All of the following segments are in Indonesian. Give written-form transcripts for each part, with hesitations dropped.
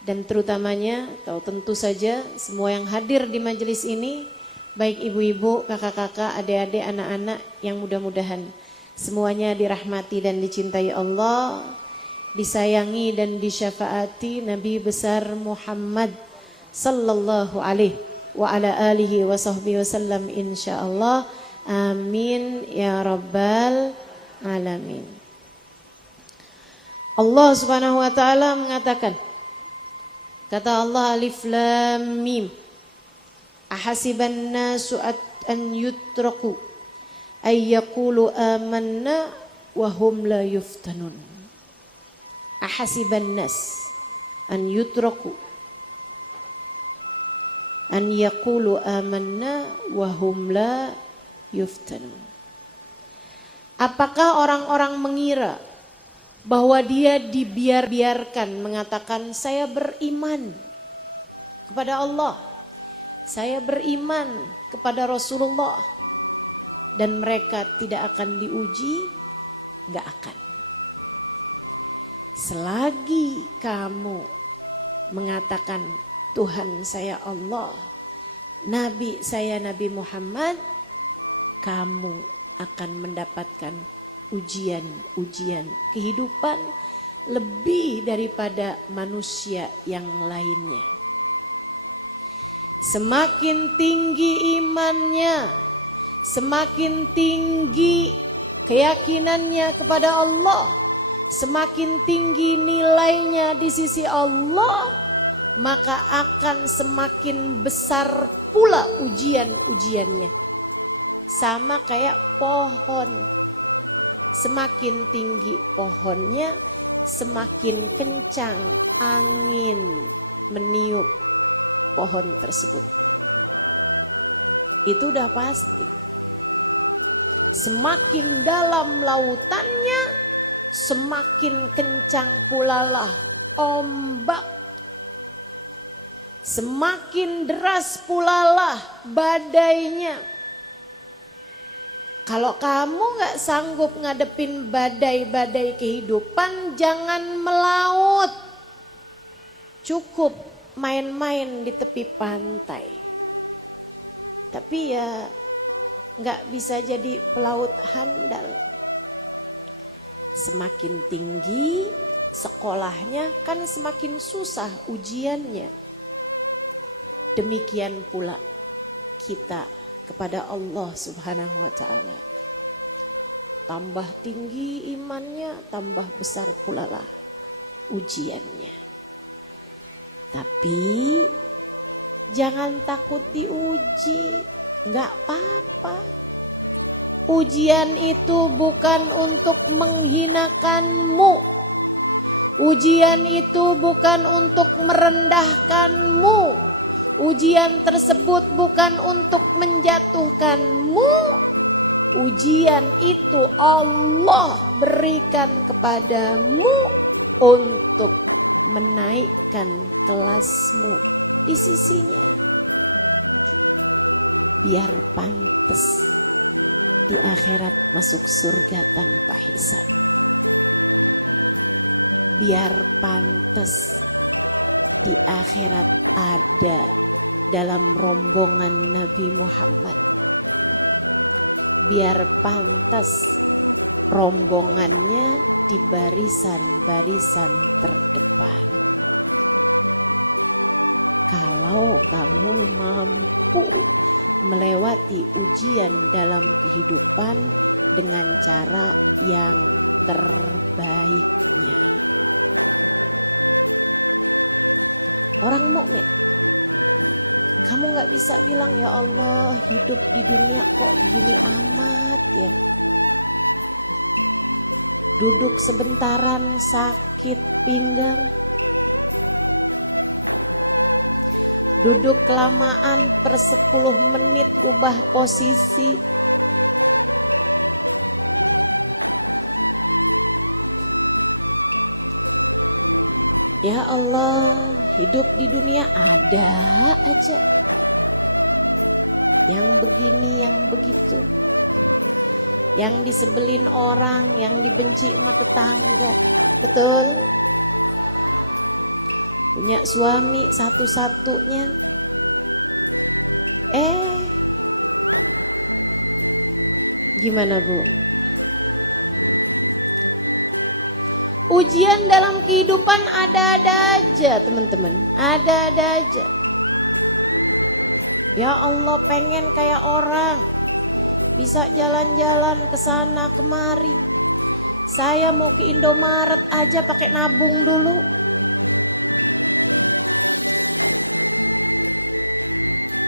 dan terutamanya atau tentu saja semua yang hadir di majelis ini, baik ibu-ibu, kakak-kakak, adik-adik, anak-anak, yang mudah-mudahan semuanya dirahmati dan dicintai Allah, disayangi dan disyafaati Nabi besar Muhammad sallallahu alaihi wa ala alihi wa sahbihi wasallam insyaallah. Amin ya rabbal alamin. Allah Subhanahu wa taala mengatakan, kata Allah, alif lam mim, ahasiban nasu an yutraku ay yaqulu amanna wa hum la yuftanun. Ahasiban nas an yutraku an yaqulu amanna wa hum la yuftanun. Apakah orang-orang mengira bahwa dia dibiarkan mengatakan saya beriman kepada Allah, saya beriman kepada Rasulullah, dan mereka tidak akan diuji? Gak akan. Selagi kamu mengatakan Tuhan saya Allah, Nabi saya Nabi Muhammad, kamu akan mendapatkan ujian-ujian kehidupan lebih daripada manusia yang lainnya. Semakin tinggi imannya, semakin tinggi keyakinannya kepada Allah, semakin tinggi nilainya di sisi Allah, maka akan semakin besar pula ujian-ujiannya. Sama kayak pohon. Semakin tinggi pohonnya, semakin kencang angin meniup pohon tersebut. Itu udah pasti. Semakin dalam lautannya, semakin kencang pula lah ombak. Semakin deras pula lah badainya. Kalau kamu gak sanggup ngadepin badai-badai kehidupan, jangan melaut. Cukup main-main di tepi pantai. Tapi ya gak bisa jadi pelaut handal. Semakin tinggi sekolahnya kan semakin susah ujiannya. Demikian pula kita kepada Allah Subhanahu wa taala. Tambah tinggi imannya, tambah besar pula lah ujiannya. Tapi jangan takut diuji, enggak apa-apa. Ujian itu bukan untuk menghinakanmu. Ujian itu bukan untuk merendahkanmu. Ujian tersebut bukan untuk menjatuhkanmu. Ujian itu Allah berikan kepadamu untuk menaikkan kelasmu di sisinya. Biar pantas di akhirat masuk surga tanpa hisab. Biar pantas di akhirat ada dalam rombongan Nabi Muhammad. Biar pantas rombongannya di barisan-barisan terdepan. Kalau kamu mampu melewati ujian dalam kehidupan dengan cara yang terbaiknya. Orang mukmin, kamu gak bisa bilang ya Allah hidup di dunia kok gini amat ya. Duduk sebentaran sakit pinggang. Duduk kelamaan per 10 menit ubah posisi. Ya Allah, hidup di dunia ada aja yang begini, yang begitu, yang disebelin orang, yang dibenci sama tetangga, betul? punya suami satu-satunya. Gimana Bu? Ujian dalam kehidupan ada-ada aja teman-teman, ada-ada aja. Ya Allah, pengen kayak orang, bisa jalan-jalan ke sana kemari. Saya mau ke Indomaret aja pakai nabung dulu.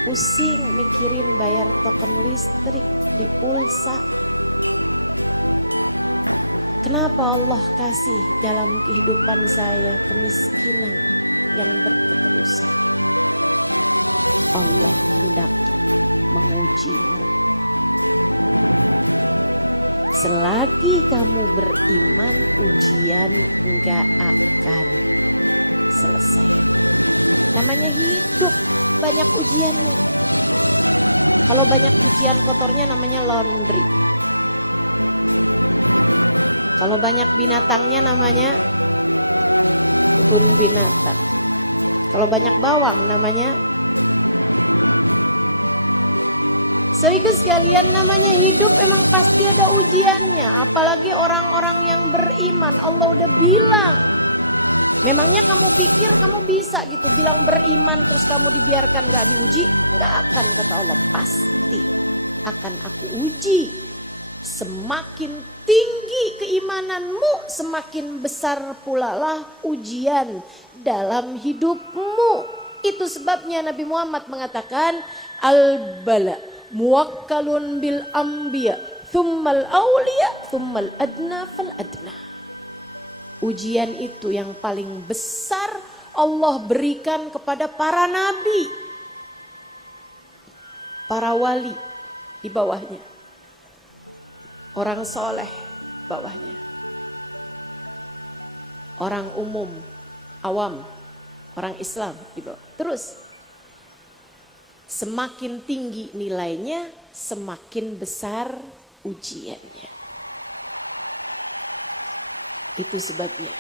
Pusing mikirin bayar token listrik di pulsa. Kenapa Allah kasih dalam kehidupan saya kemiskinan yang berketerusan? Allah hendak mengujimu. Selagi kamu beriman, ujian enggak akan selesai. Namanya hidup, banyak ujiannya. Kalau banyak cucian kotornya namanya laundry. Kalau banyak binatangnya namanya kebun binatang. Kalau banyak bawang namanya. Saudara sekalian, namanya hidup emang pasti ada ujiannya. Apalagi orang-orang yang beriman. Allah udah bilang. Memangnya kamu pikir kamu bisa gitu bilang beriman terus kamu dibiarkan gak diuji? Gak akan, kata Allah. Pasti akan aku uji. Semakin tinggi keimananmu, semakin besar pula lah ujian dalam hidupmu. Itu sebabnya Nabi Muhammad mengatakan, al-bala muwakkalun bil anbiya, thummal awliya, thummal adna fal adna. Ujian itu yang paling besar Allah berikan kepada para nabi, para wali di bawahnya, orang soleh bawahnya, orang umum, awam, orang Islam di bawah. Terus semakin tinggi nilainya, semakin besar ujiannya. Itu sebabnya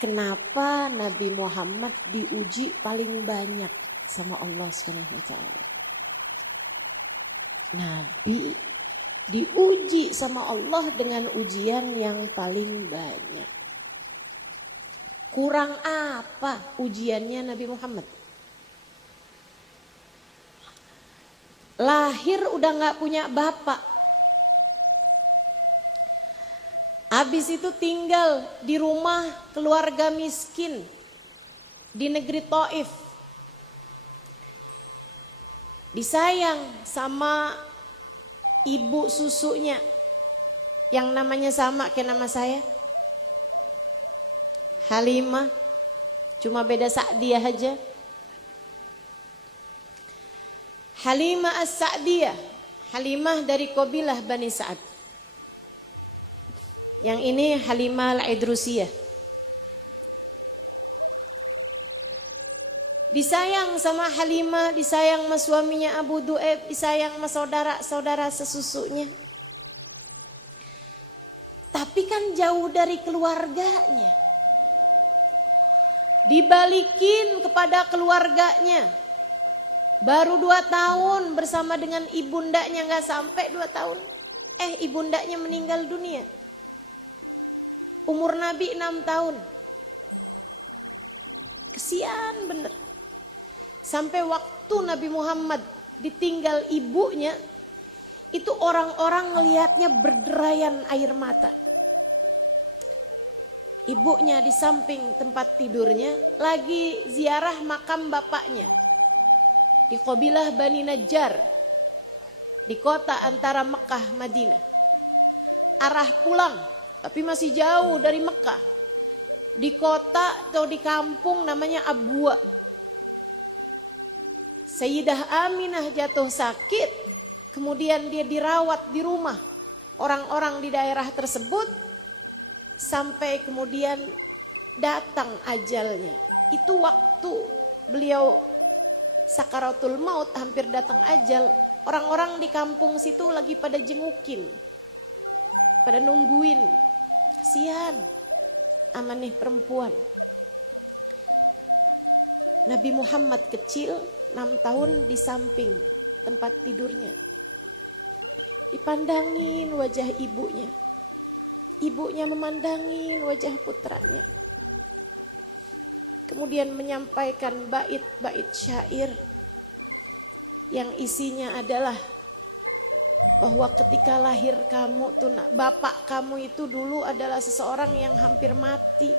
kenapa Nabi Muhammad diuji paling banyak sama Allah SWT. Nabi diuji sama Allah dengan ujian yang paling banyak. Kurang apa ujiannya Nabi Muhammad? Lahir udah gak punya bapak. Habis itu tinggal di rumah keluarga miskin di negeri Taif. Disayang sama ibu susunya yang namanya sama kayak nama saya, Halimah, cuma beda Sa'diyah aja. Halimah As-Sa'diyah, Halimah dari kabilah Bani Sa'ad. Yang ini Halimah Al-Idrusiyah. Disayang sama Halimah, disayang sama suaminya Abu Du'aib, disayang sama saudara-saudara sesusunya. Tapi kan jauh dari keluarganya. Dibalikin kepada keluarganya. Baru 2 tahun bersama dengan ibundanya, gak sampai 2 tahun. Ibundanya meninggal dunia. Umur Nabi 6 tahun. Kesian bener. Sampai waktu Nabi Muhammad ditinggal ibunya, itu orang-orang ngelihatnya berderayan air mata. Ibunya di samping tempat tidurnya lagi ziarah makam bapaknya. Di kabilah Bani Najjar. Di kota antara Mekah Madinah. Arah pulang. Tapi masih jauh dari Mekah. Di kota atau di kampung namanya Abwa. Sayyidah Aminah jatuh sakit. Kemudian dia dirawat di rumah orang-orang di daerah tersebut. Sampai kemudian datang ajalnya. Itu waktu beliau sakaratul maut, hampir datang ajal. Orang-orang di kampung situ lagi pada jengukin. Pada nungguin. Kasihan sama nih perempuan. Nabi Muhammad kecil 6 tahun di samping tempat tidurnya. Dipandangin wajah ibunya. Ibunya memandangin wajah putranya. Kemudian menyampaikan bait-bait syair yang isinya adalah bahwa ketika lahir kamu tuh, bapak kamu itu dulu adalah seseorang yang hampir mati.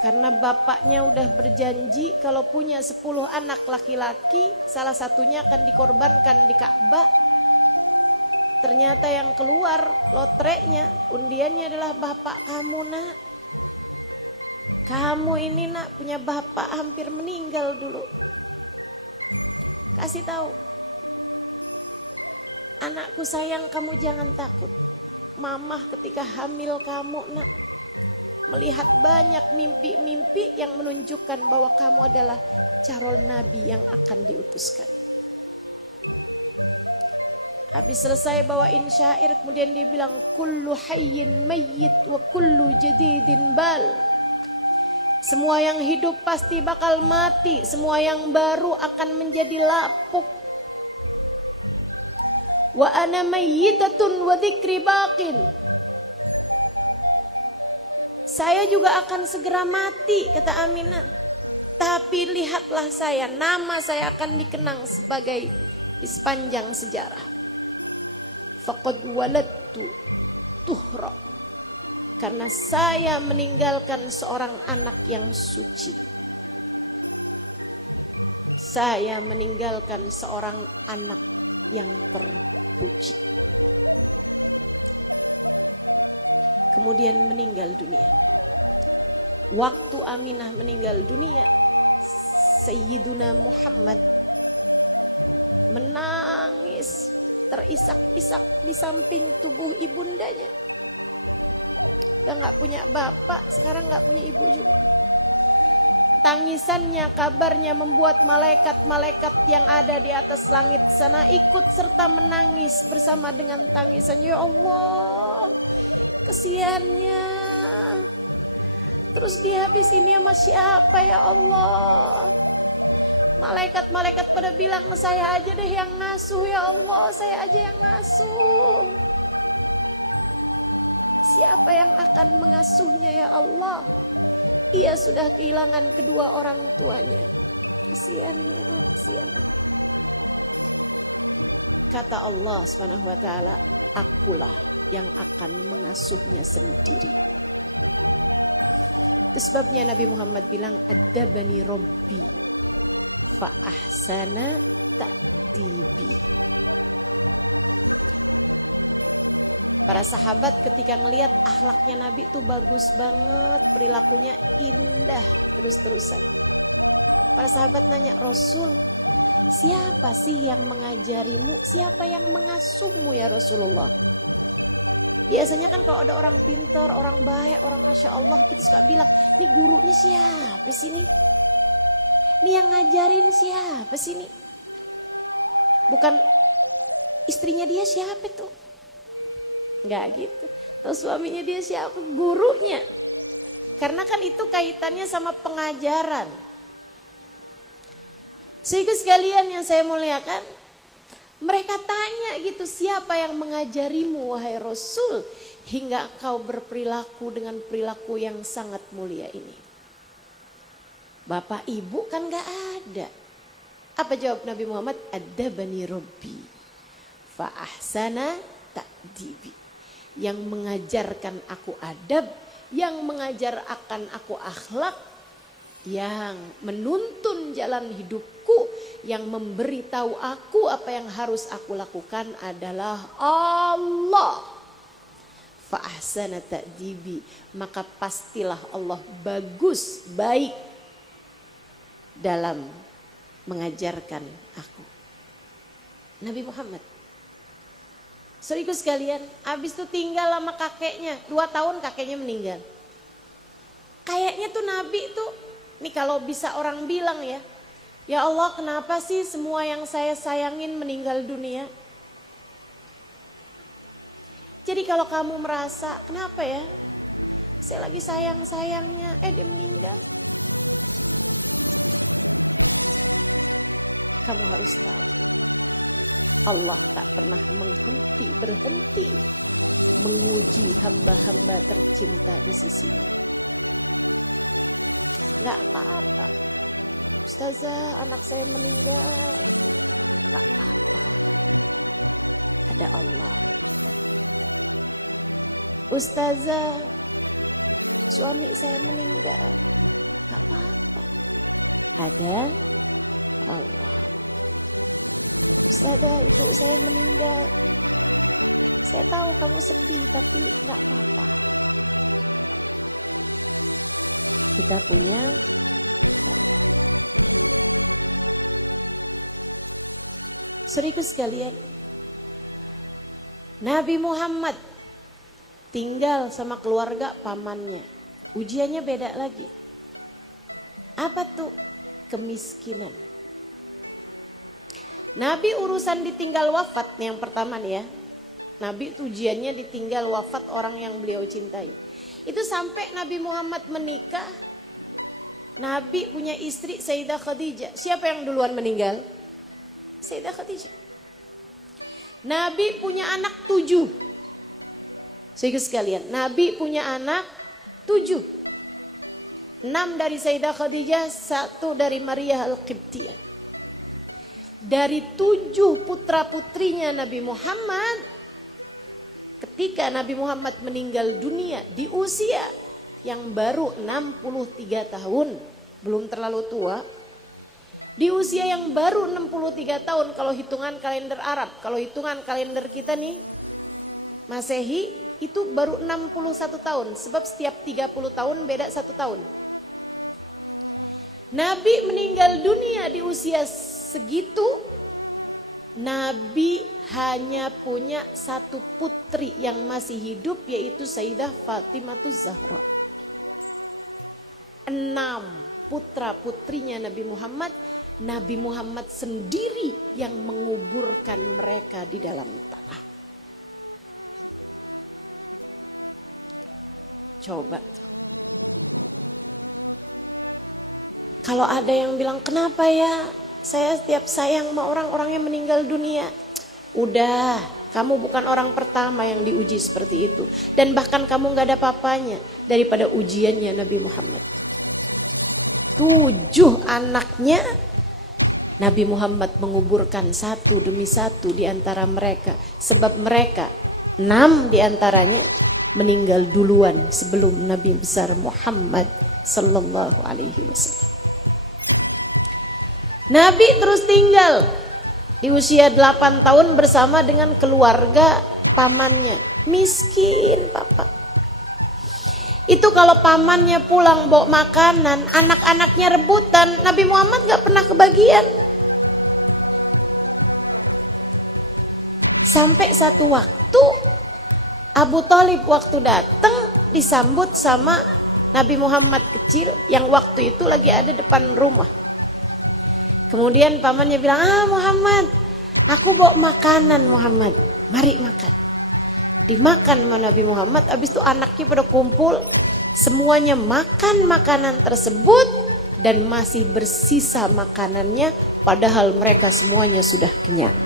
Karena bapaknya udah berjanji kalau punya 10 anak laki-laki, salah satunya akan dikorbankan di Ka'bah. Ternyata yang keluar lotrenya, undiannya adalah bapak kamu, nak. Kamu ini, nak, punya bapak hampir meninggal dulu. Kasih tahu, anakku sayang, kamu jangan takut. Mamah ketika hamil kamu, nak, melihat banyak mimpi-mimpi yang menunjukkan bahwa kamu adalah calon nabi yang akan diutuskan. Habis selesai bawain syair, kemudian dia bilang, kullu hayyin mayyit wa kullu jadidin bal. Semua yang hidup pasti bakal mati, semua yang baru akan menjadi lapuk. Wa ana mayyitatun wa dzikri baqin. Saya juga akan segera mati, kata Aminah. Tapi lihatlah saya, nama saya akan dikenang sebagai di sepanjang sejarah. Faqad waladtu tuhra. Karena saya meninggalkan seorang anak yang suci. Saya meninggalkan seorang anak yang terpuji. Kemudian meninggal dunia. Waktu Aminah meninggal dunia, Sayyiduna Muhammad menangis terisak-isak di samping tubuh ibundanya. Udah gak punya bapak, sekarang gak punya ibu juga. Tangisannya, kabarnya membuat malaikat-malaikat yang ada di atas langit sana ikut serta menangis bersama dengan tangisan. Ya Allah, kesiannya. Terus dia habis ini sama siapa ya Allah? Malaikat-malaikat pada bilang, saya aja deh yang ngasuh ya Allah, saya aja yang ngasuh. Siapa yang akan mengasuhnya ya Allah? Ia sudah kehilangan kedua orang tuanya. Kesiannya, kesiannya. Kata Allah Subhanahu wa taala, akulah yang akan mengasuhnya sendiri. Itu sebabnya Nabi Muhammad bilang, adabani Rabbi fa ahsana ta'dibi. Para sahabat ketika ngelihat akhlaknya Nabi itu bagus banget, perilakunya indah terus-terusan. Para sahabat nanya, Rasul, siapa sih yang mengajarimu? Siapa yang mengasuhmu ya Rasulullah? Biasanya kan kalau ada orang pintar, orang baik, orang Masya Allah, kita suka bilang, ini gurunya siapa sih ini? Ini yang ngajarin siapa sih ini? Bukan istrinya dia siapa tuh? Enggak gitu. Terus suaminya dia siapa? Gurunya. Karena kan itu kaitannya sama pengajaran. Sehingga sekalian yang saya muliakan, mereka tanya gitu, siapa yang mengajarimu wahai Rasul hingga engkau berperilaku dengan perilaku yang sangat mulia ini? Bapak ibu kan gak ada. Apa jawab Nabi Muhammad? Adabani Rabbi fa ahsana ta'dibi. Yang mengajarkan aku adab, yang mengajar akan aku akhlak, yang menuntun jalan hidupku, yang memberitahu aku apa yang harus aku lakukan adalah Allah. Fa ahsana ta'dibi, maka pastilah Allah bagus, baik dalam mengajarkan aku. Nabi Muhammad. Saudaraku sekalian, habis itu tinggal sama kakeknya, 2 tahun kakeknya meninggal. Kayaknya tuh Nabi tuh, nih kalau bisa orang bilang ya, ya Allah kenapa sih semua yang saya sayangin meninggal dunia? Jadi kalau kamu merasa, kenapa ya? Saya lagi sayang-sayangnya, dia meninggal. Kamu harus tahu, Allah tak pernah berhenti menguji hamba-hamba tercinta di sisinya. Nggak apa-apa. Ustazah, anak saya meninggal. Nggak apa-apa. Ada Allah. Ustazah, suami saya meninggal. Nggak apa-apa. Ada Allah. Ustazah, ibu saya meninggal. Saya tahu kamu sedih, tapi nggak apa-apa. Kita punya Allah. Saudaraku sekalian, Nabi Muhammad tinggal sama keluarga pamannya. Ujiannya beda lagi. Apa tuh? Kemiskinan. Nabi urusan ditinggal wafat nih yang pertama nih ya. Nabi ujiannya ditinggal wafat orang yang beliau cintai. Itu sampai Nabi Muhammad menikah. Nabi punya istri Sayyidah Khadijah. Siapa yang duluan meninggal? Sayyidah Khadijah. Nabi punya anak 7. Saudara sekalian, Nabi punya anak 7. 6 dari Sayyidah Khadijah, 1 dari Maria Al-Qibtiyah. Dari 7 putra-putrinya Nabi Muhammad, ketika Nabi Muhammad meninggal dunia di usia yang baru 63 tahun, belum terlalu tua. Di usia yang baru 63 tahun kalau hitungan kalender Arab, kalau hitungan kalender kita nih Masehi itu baru 61 tahun, sebab setiap 30 tahun beda 1 tahun. Nabi meninggal dunia di usia segitu, Nabi hanya punya 1 putri yang masih hidup, yaitu Sayyidah Fatimah Zahra. 6 putra-putrinya Nabi Muhammad sendiri yang menguburkan mereka di dalam tanah. Coba. Kalau ada yang bilang, kenapa ya saya setiap sayang sama orang-orang yang meninggal dunia? Udah, kamu bukan orang pertama yang diuji seperti itu. Dan bahkan kamu gak ada papanya daripada ujiannya Nabi Muhammad. 7 anaknya Nabi Muhammad menguburkan 1 demi 1 di antara mereka. Sebab mereka 6 di antaranya meninggal duluan sebelum Nabi besar Muhammad sallallahu alaihi wasallam. Nabi terus tinggal di usia 8 tahun bersama dengan keluarga pamannya. Miskin papa. Itu kalau pamannya pulang bawa makanan, anak-anaknya rebutan, Nabi Muhammad gak pernah kebagian. Sampai satu waktu Abu Thalib waktu datang disambut sama Nabi Muhammad kecil yang waktu itu lagi ada depan rumah. Kemudian pamannya bilang, Muhammad, aku bawa makanan Muhammad, mari makan. Dimakan sama Nabi Muhammad, habis itu anaknya pada kumpul, semuanya makan makanan tersebut dan masih bersisa makanannya padahal mereka semuanya sudah kenyang.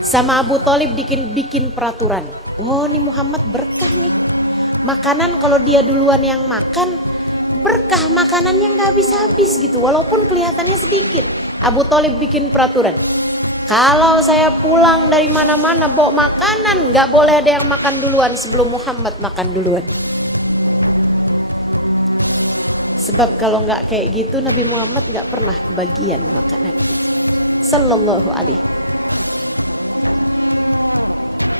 Sama Abu Thalib bikin peraturan. Oh, ini Muhammad berkah nih. Makanan kalau dia duluan yang makan, berkah makanannya nggak habis-habis gitu. Walaupun kelihatannya sedikit. Abu Thalib bikin peraturan. Kalau saya pulang dari mana-mana bawa makanan, nggak boleh ada yang makan duluan sebelum Muhammad makan duluan. Sebab kalau nggak kayak gitu Nabi Muhammad nggak pernah kebagian makanannya. Sallallahu alaihi.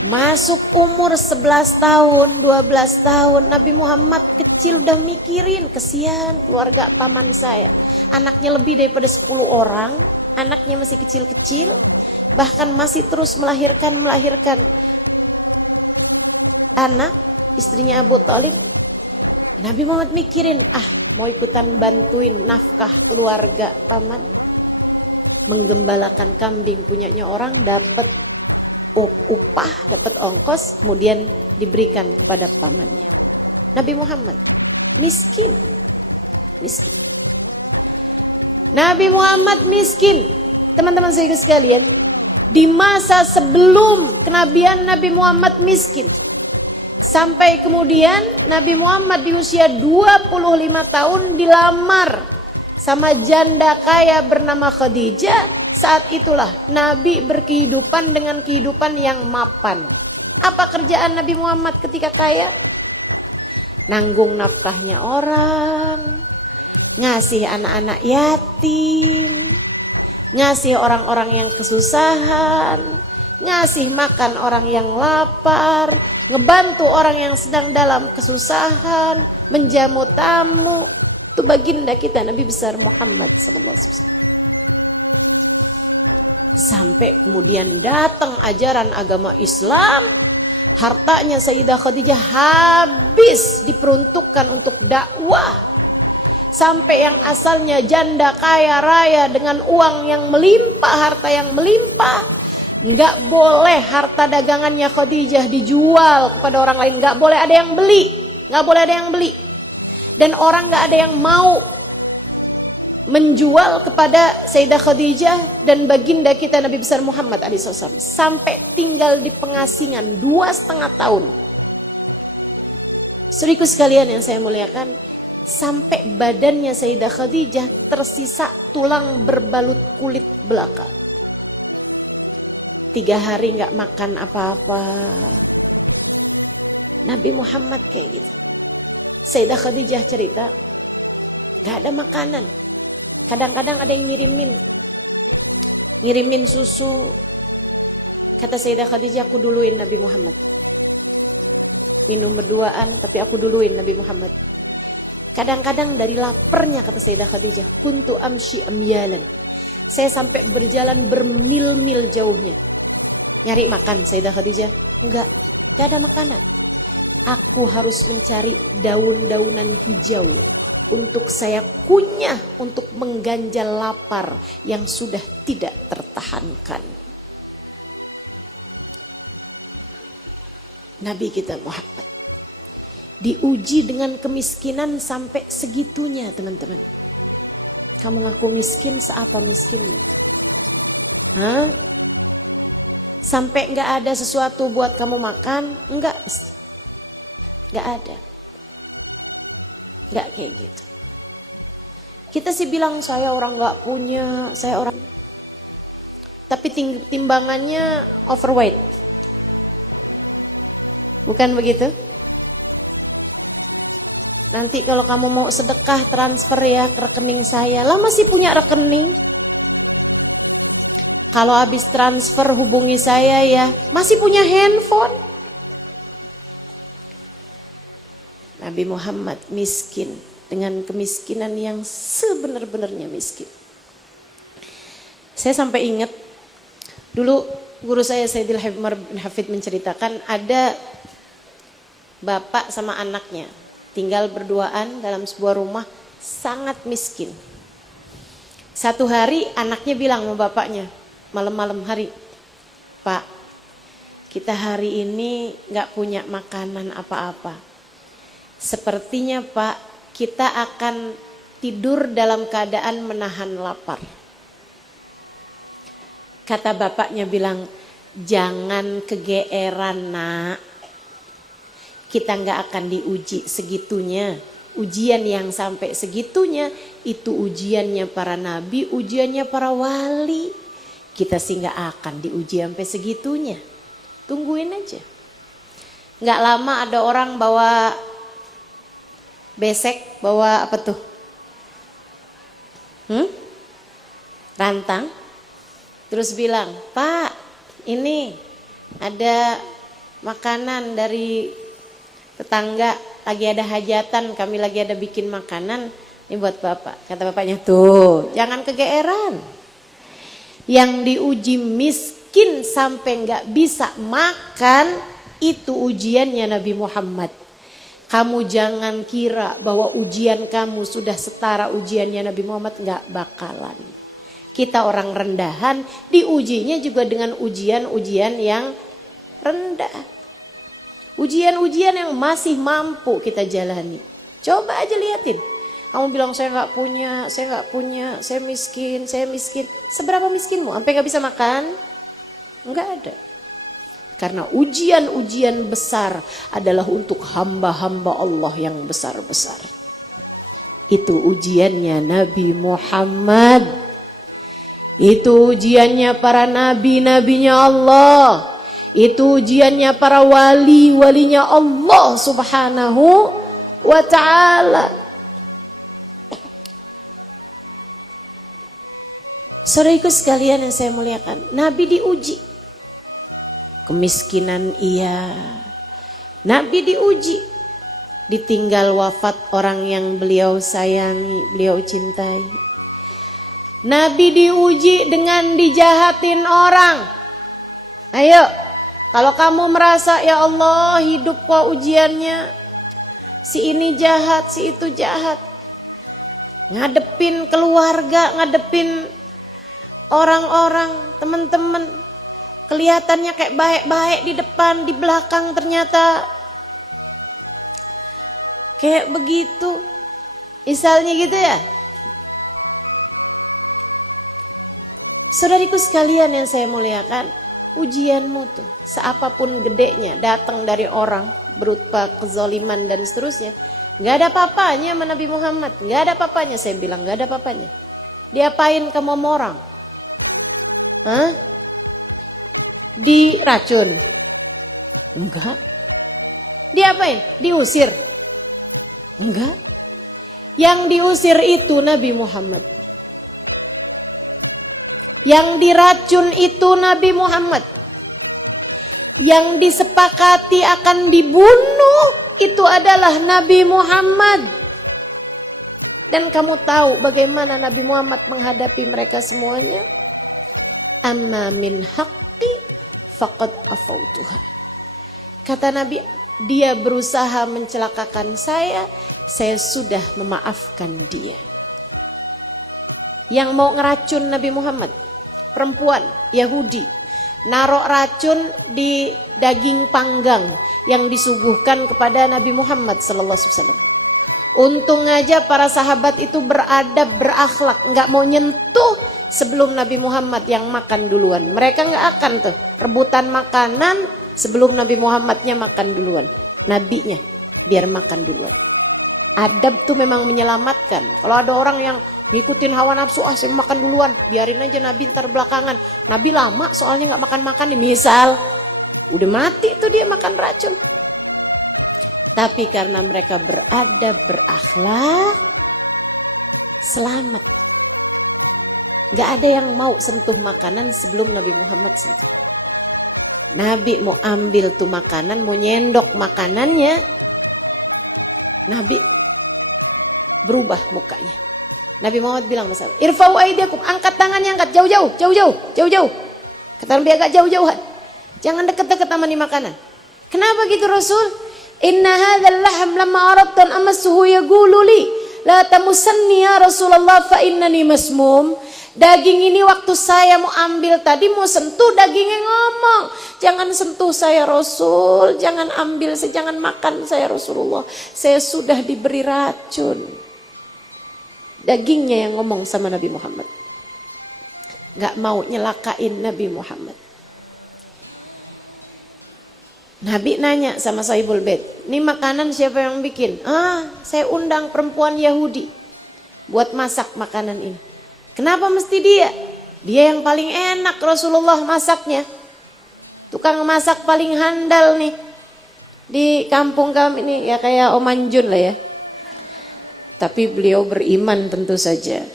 Masuk umur 11 tahun, 12 tahun, Nabi Muhammad kecil udah mikirin, kesian keluarga paman saya. Anaknya lebih daripada 10 orang, anaknya masih kecil-kecil, bahkan masih terus melahirkan anak, istrinya Abu Thalib. Nabi Muhammad mikirin, mau ikutan bantuin nafkah keluarga paman. Menggembalakan kambing punyanya orang, dapat upah, dapat ongkos, kemudian diberikan kepada pamannya. Nabi Muhammad miskin. Nabi Muhammad miskin, Teman-teman saya sekalian, di masa sebelum kenabian Nabi Muhammad miskin, sampai kemudian Nabi Muhammad di usia 25 tahun dilamar sama janda kaya bernama Khadijah. Saat itulah Nabi berkehidupan dengan kehidupan yang mapan. Apa kerjaan Nabi Muhammad ketika kaya? Nanggung nafkahnya orang, ngasih anak-anak yatim, ngasih orang-orang yang kesusahan, ngasih makan orang yang lapar, ngebantu orang yang sedang dalam kesusahan, menjamu tamu. Itu baginda kita Nabi besar Muhammad SAW. Sampai kemudian datang ajaran agama Islam, hartanya Sayyidah Khadijah habis diperuntukkan untuk dakwah. Sampai yang asalnya janda kaya raya dengan uang yang melimpah, harta yang melimpah, nggak boleh harta dagangannya Khadijah dijual kepada orang lain, nggak boleh ada yang beli, nggak boleh ada yang beli, dan orang nggak ada yang mau menjual kepada Sayyidah Khadijah dan baginda kita Nabi besar Muhammad SAW. Sampai tinggal di pengasingan 2,5 tahun. Saudaraku sekalian yang saya muliakan, sampai badannya Sayyidah Khadijah tersisa tulang berbalut kulit belaka. 3 hari nggak makan apa-apa. Nabi Muhammad kayak gitu. Sayyidah Khadijah cerita, nggak ada makanan. Kadang-kadang ada yang ngirimin susu. Kata Sayyidah Khadijah, aku duluin Nabi Muhammad. Minum berduaan, tapi aku duluin Nabi Muhammad. Kadang-kadang dari laparnya, kata Sayyidah Khadijah, kuntu amshi amyalan. Saya sampai berjalan bermil-mil jauhnya. Nyari makan Sayyidah Khadijah? Enggak ada makanan. Aku harus mencari daun-daunan hijau untuk saya kunyah, untuk mengganjal lapar yang sudah tidak tertahankan. Nabi kita Muhammad diuji dengan kemiskinan sampai segitunya, teman-teman. Kamu ngaku miskin, seapa miskinmu? Hah? Sampai nggak ada sesuatu buat kamu makan? Enggak ada. Nggak kayak gitu. Kita sih bilang saya orang nggak punya, saya orang. Tapi timbangannya overweight. Bukan begitu? Nanti kalau kamu mau sedekah transfer ya ke rekening saya. Lah masih punya rekening. Kalau habis transfer hubungi saya ya. Masih punya handphone. Nabi Muhammad miskin dengan kemiskinan yang sebenar-benarnya miskin. Saya sampai ingat dulu guru saya Sayyidil Umar bin Hafid menceritakan ada bapak sama anaknya tinggal berduaan dalam sebuah rumah sangat miskin. Satu hari anaknya bilang sama bapaknya, malam-malam hari, Pak, kita hari ini gak punya makanan apa-apa. Sepertinya Pak, kita akan tidur dalam keadaan menahan lapar. Kata bapaknya bilang, jangan kegeeran nak. Kita nggak akan diuji segitunya. Ujian yang sampai segitunya, itu ujiannya para nabi, ujiannya para wali. Kita sih nggak akan diuji sampai segitunya. Tungguin aja. Nggak lama ada orang bawa besek, bawa apa tuh? Rantang. Terus bilang, Pak, ini ada makanan dari tetangga, lagi ada hajatan, kami lagi ada bikin makanan, ini buat Bapak. Kata bapaknya, tuh, jangan kegeeran. Yang diuji miskin sampai nggak bisa makan, itu ujiannya Nabi Muhammad. Kamu jangan kira bahwa ujian kamu sudah setara ujiannya Nabi Muhammad, nggak bakalan. Kita orang rendahan, diujinya juga dengan ujian-ujian yang rendah. Ujian-ujian yang masih mampu kita jalani. Coba aja liatin. Kamu bilang saya nggak punya, saya miskin, saya miskin. Seberapa miskinmu? Sampai nggak bisa makan? Nggak ada. Karena ujian-ujian besar adalah untuk hamba-hamba Allah yang besar-besar. Itu ujiannya Nabi Muhammad. Itu ujiannya para nabi-nabinya Allah. Itu ujiannya para wali-walinya Allah Subhanahu wa ta'ala. Saudaraku sekalian yang saya muliakan, Nabi diuji. Kemiskinan iya. Nabi diuji. Ditinggal wafat orang yang beliau sayangi, beliau cintai. Nabi diuji dengan dijahatin orang. Ayo, kalau kamu merasa ya Allah hidup kok ujiannya, si ini jahat, si itu jahat. Ngadepin keluarga, ngadepin orang-orang, teman-teman, kelihatannya kayak baik-baik di depan, di belakang ternyata kayak begitu. Misalnya gitu ya. Saudariku sekalian yang saya muliakan, ujianmu tuh seapapun gedenya datang dari orang berupa kezaliman dan seterusnya, nggak ada apa-apanya sama Nabi Muhammad, nggak ada apa-apanya. Saya bilang nggak ada apa-apanya. Diapain kamu sama orang? Hah? Diracun? Enggak. Diapain? Diusir? Enggak. Yang diusir itu Nabi Muhammad. Yang diracun itu Nabi Muhammad. Yang disepakati akan dibunuh itu adalah Nabi Muhammad. Dan kamu tahu bagaimana Nabi Muhammad menghadapi mereka semuanya? Amma min haqqi faqad afautuha. Kata Nabi, dia berusaha mencelakakan saya sudah memaafkan dia. Yang mau ngeracun Nabi Muhammad, perempuan Yahudi, narok racun di daging panggang yang disuguhkan kepada Nabi Muhammad sallallahu alaihi wasallam. Untung aja para sahabat itu beradab, berakhlak, nggak mau nyentuh sebelum Nabi Muhammad yang makan duluan. Mereka nggak akan tuh rebutan makanan sebelum Nabi Muhammadnya makan duluan. Nabinya biar makan duluan. Adab tuh memang menyelamatkan. Kalau ada orang yang ngikutin hawa nafsu, saya makan duluan, biarin aja Nabi ntar belakangan. Nabi lama soalnya nggak makan-makan nih, misal udah mati tuh dia makan racun. Tapi karena mereka beradab, berakhlak, selamat. Gak ada yang mau sentuh makanan sebelum Nabi Muhammad sentuh. Nabi mau ambil tuh makanan, mau nyendok makanannya, Nabi berubah mukanya. Nabi Muhammad bilang masalah, irfa'u aidiakum, angkat tangannya, angkat jauh-jauh. Kata Nabi agak jauh-jauhan. Jangan deket-deket sama nih makanan. Kenapa gitu Rasul? Inna hadzal lahm lamma aradtu an amassuhu yaqulu li la tamusanni ya Rasulullah fa innani masmum. Daging ini waktu saya mau ambil tadi, mau sentuh, dagingnya ngomong, jangan sentuh saya Rasul, jangan ambil, jangan makan saya Rasulullah, saya sudah diberi racun. Dagingnya yang ngomong sama Nabi Muhammad, gak mau nyelakain Nabi Muhammad. Nabi nanya sama Sahibul Bait, ini makanan siapa yang bikin? Saya undang perempuan Yahudi buat masak makanan ini. Kenapa mesti dia? Dia yang paling enak Rasulullah masaknya. Tukang masak paling handal nih di kampung kami ini, ya kayak Om Anjun lah ya. Tapi beliau beriman tentu saja.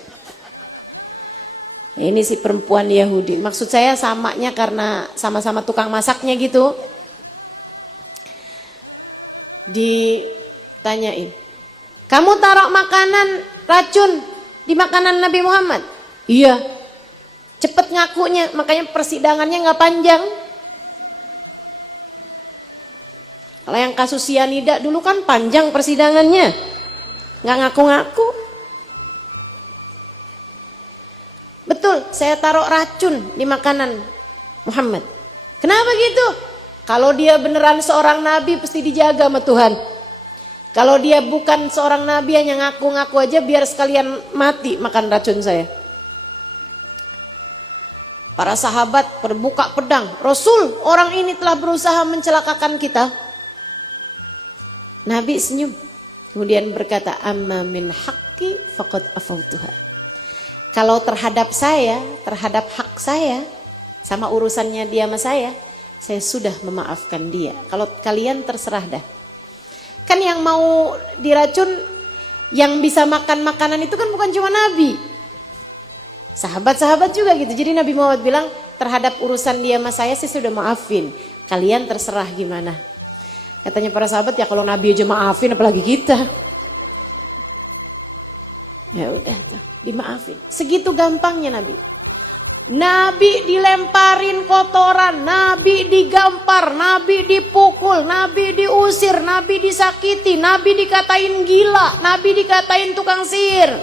Ini si perempuan Yahudi. Maksud saya samanya karena sama-sama tukang masaknya gitu. Ditanyain, kamu taruh makanan racun di makanan Nabi Muhammad? Iya. Cepet ngakunya, makanya persidangannya nggak panjang. Kalau yang kasus sianida dulu kan panjang persidangannya, nggak ngaku-ngaku. Betul, saya taruh racun di makanan Muhammad. Kenapa gitu? Kalau dia beneran seorang nabi pasti dijaga sama Tuhan. Kalau dia bukan seorang nabi, hanya ngaku-ngaku aja biar sekalian mati makan racun saya. Para sahabat berbuka pedang. Rasul, orang ini telah berusaha mencelakakan kita. Nabi senyum. Kemudian berkata, amma min haqqi faqad afautuha. Kalau terhadap saya, terhadap hak saya, sama urusannya dia sama saya sudah memaafkan dia. Kalau kalian terserah dah. Kan yang mau diracun, yang bisa makan makanan itu kan bukan cuma Nabi. Sahabat-sahabat juga gitu. Jadi Nabi Muhammad bilang, terhadap urusan dia sama saya sudah maafin. Kalian terserah gimana. Katanya para sahabat, ya kalau Nabi aja maafin apalagi kita. Ya udah tuh, dimaafin. Segitu gampangnya Nabi. Nabi dilemparin kotoran, Nabi digampar, Nabi dipukul, Nabi diusir, Nabi disakiti, Nabi dikatain gila, Nabi dikatain tukang sihir,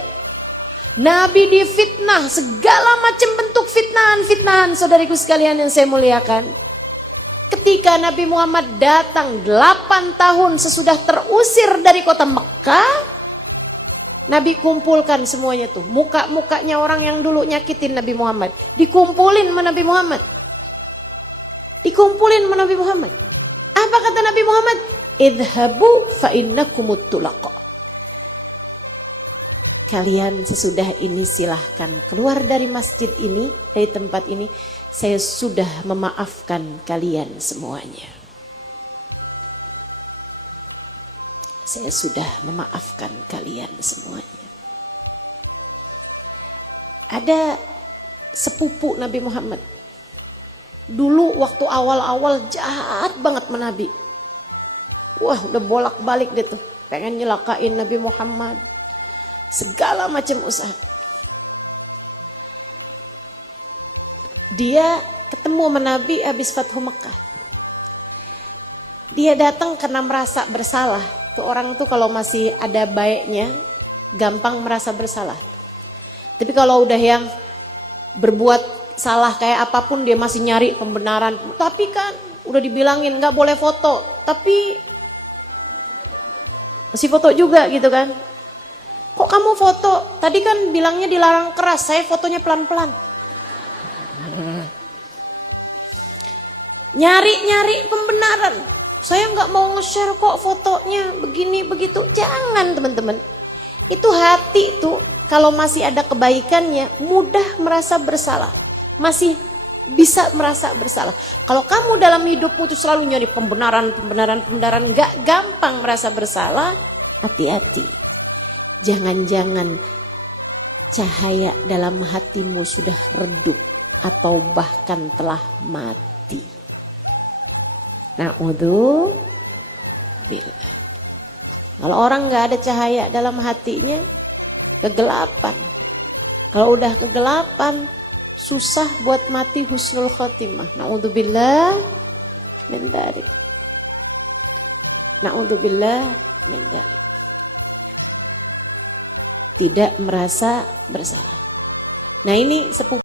Nabi difitnah, segala macam bentuk fitnahan, saudariku sekalian yang saya muliakan. Ketika Nabi Muhammad datang 8 tahun sesudah terusir dari kota Mekah, Nabi kumpulkan semuanya tuh. Muka-mukanya orang yang dulu nyakitin Nabi Muhammad. Dikumpulin sama Nabi Muhammad. Dikumpulin sama Nabi Muhammad. Apa kata Nabi Muhammad? Idhabu fa innakumut tulaqa. Kalian sesudah ini silahkan keluar dari masjid ini, dari tempat ini. Saya sudah memaafkan kalian semuanya. Saya sudah memaafkan kalian semuanya. Ada sepupu Nabi Muhammad. Dulu waktu awal-awal jahat banget sama Nabi. Wah udah bolak-balik deh tuh. Pengen nyelakain Nabi Muhammad. Segala macam usaha. Dia ketemu sama Nabi habis Fathu Mekah. Dia datang karena merasa bersalah. Tuh orang tuh kalau masih ada baiknya gampang merasa bersalah. Tapi kalau udah yang berbuat salah kayak apapun dia masih nyari pembenaran. Tapi kan udah dibilangin nggak boleh foto, tapi masih foto juga gitu kan. Kok kamu foto? Tadi kan bilangnya dilarang keras, saya fotonya pelan-pelan. Nyari-nyari pembenaran. Saya nggak mau nge-share kok fotonya begini begitu. Jangan teman-teman. Itu hati tuh kalau masih ada kebaikannya mudah merasa bersalah. Masih bisa merasa bersalah. Kalau kamu dalam hidupmu tuh selalu nyari pembenaran, nggak gampang merasa bersalah. Hati-hati. Jangan-jangan cahaya dalam hatimu sudah redup atau bahkan telah mati. Na'udzubillah. Kalau orang nggak ada cahaya dalam hatinya, kegelapan. Kalau udah kegelapan, susah buat mati husnul khotimah. Na'udzubillah min dzalik. Na'udzubillah min dzalik. Tidak merasa bersalah. Nah ini sepupu